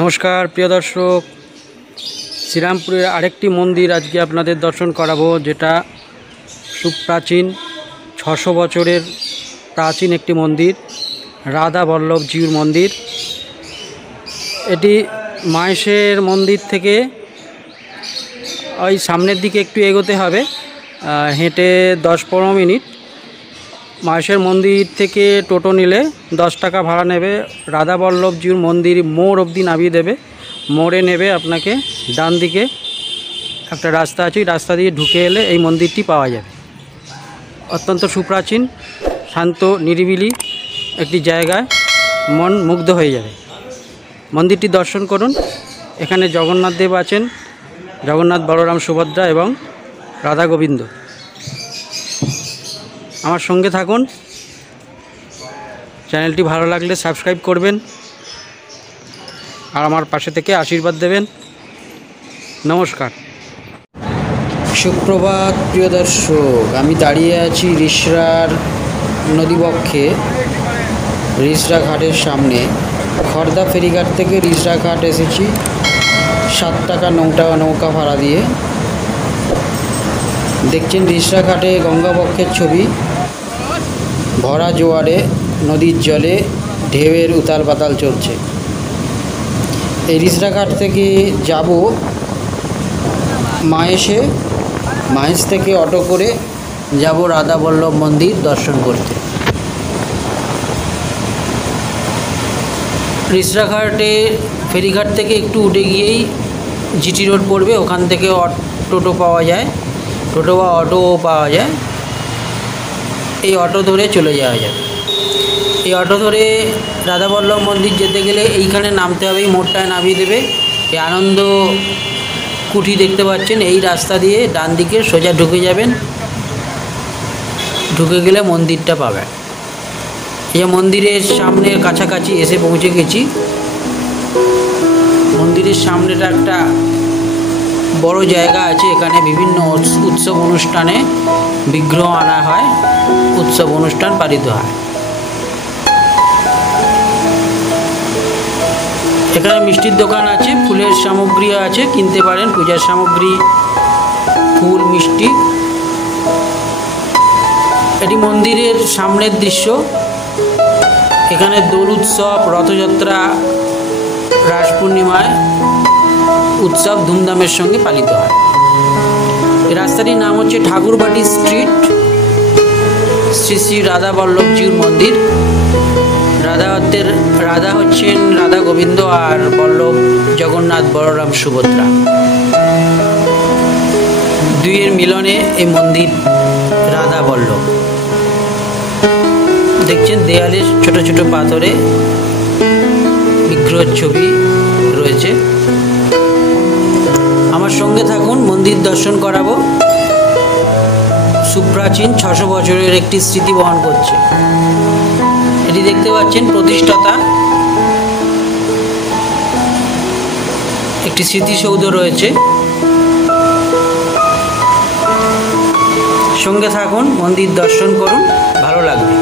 नमस्कार प्रिय दर्शक श्रीरामपुरे आरेकटी मंदिर आज के आपनादेर दर्शन कराबो जेटा सुप्राचीन 600 बछरेर प्राचीन एकटी मंदिर राधा बल्लभ जीउर मंदिर। एटी माहेशेर मंदिर थेके ओई सामनेर दिके एकटू एगोते हबे हेঁটে 10-15 मिनट। माहेशेर मंदिर थेके टोटो निले 10 टाका भाड़ा नेबे। राधा बल्लभ जीउर मंदिर मोड़ अब्दि नामिয়ে देबे। मोड़े नेबे आपनाके डान दिके एक रास्ता आछे, रास्ता दिए ढुके एले এই मंदिरটি पाওয়া যাবে। अत्यंत सुप्राचीन शांत निरिबिली একটি জায়গায় मन मुग्ध হয়ে যাবে। मंदिरটি दर्शन করুন। এখানে জগন্নাথ দেব আছেন, জগন্নাথ বলরাম সুভদ্রা এবং রাধা গোবিন্দ। আমার সঙ্গে থাকুন। চ্যানেলটি ভালো লাগলে সাবস্ক্রাইব করবেন আর আমার পাশে থেকে আশীর্বাদ দেবেন। নমস্কার। সুপ্রভাত প্রিয় দর্শক, আমি দাঁড়িয়ে আছি রিষড়ার নদীবক্ষে রিষড়া ঘাটের সামনে। খড়দা ফেরিঘাট থেকে রিষড়া ঘাট এসেছি 7 টাকা নৌকা ভাড়া দিয়ে। দেখছেন রিষড়া ঘাটে গঙ্গাবক্ষের ছবি। ভরা জোয়ারে নদীর জলে ঢেউয়ের উতাল পাতাল চলছে। এই রিষড়া ঘাট থেকে যাব মাহেশে। মাহেশ থেকে অটো করে যাব রাধা বল্লভ মন্দির দর্শন করতে। রিষড়া ঘাটে ফেরিঘাট থেকে একটু উঠে গিয়েই জিটি রোড পড়বে। ওখান থেকে টোটো পাওয়া যায়, টোটো বা অটোও পাওয়া যায়। এই অটো ধরে চলে যাওয়া যাবে। এই অটো ধরে রাধা বল্লভ মন্দির যেতে গেলে এইখানে নামতে হবে, এই মোড়টায় নামিয়ে দেবে। এই আনন্দ কুঠি দেখতে পাচ্ছেন, এই রাস্তা দিয়ে ডান দিকে সোজা ঢুকে যাবেন। ঢুকে গেলে মন্দিরটা পাবেন। এই মন্দিরের সামনে কাছাকাছি এসে পৌঁছে গেছি। মন্দিরের সামনেটা একটা বড় জায়গা আছে, এখানে বিভিন্ন উৎসব অনুষ্ঠানে বিগ্রহ আনা হয়, উৎসব অনুষ্ঠান পালিত হয়। এখানে মিষ্টির দোকান আছে, ফুলের সামগ্রী আছে, কিনতে পারেন পূজার সামগ্রী, ফুল, মিষ্টি। এটি মন্দিরের সামনের দৃশ্য। এখানে দোল উৎসব, রথযাত্রা, রাস পূর্ণিমায় উৎসব ধুমধামের সঙ্গে পালিত হয়। এই রাস্তাটির নাম হচ্ছে ঠাকুরবাটি স্ট্রিট। শ্রী শ্রী রাধা বল্লভজিউর মন্দির। রাধা হচ্ছেন রাধা গোবিন্দ আর বল্লভ জগন্নাথ বলরাম সুভদ্রা। দুইয়ের মিলনে এই মন্দির রাধা বল্লভ। দেখছেন দেয়ালে ছোট ছোট পাথরে বিগ্রহের ছবি রয়েছে। আমার সঙ্গে থাকুন, মন্দির দর্শন করাবো। সুপ্রাচীন 600 বছরের একটি স্মৃতি বহন করছে। এটি দেখতে পাচ্ছেন প্রতিষ্ঠাতা একটি স্মৃতিসৌধ রয়েছে। সঙ্গে থাকুন, মন্দির দর্শন করুন, ভালো লাগবে।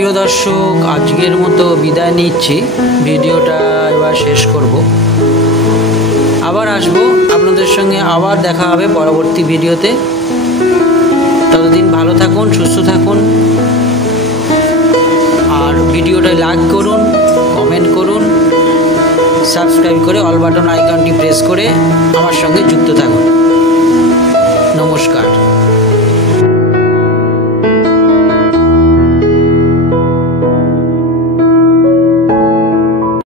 প্রিয় দর্শক, আজকের মতো বিদায় নিচ্ছি। ভিডিওটা এবার শেষ করব। আবার আসবো আপনাদের সঙ্গে, আবার দেখা হবে পরবর্তী ভিডিওতে। ততদিন ভালো থাকুন, সুস্থ থাকুন, আর ভিডিওটা লাইক করুন, কমেন্ট করুন, সাবস্ক্রাইব করে অল বাটন আইকনটি প্রেস করে আমার সঙ্গে যুক্ত থাকুন। নমস্কার।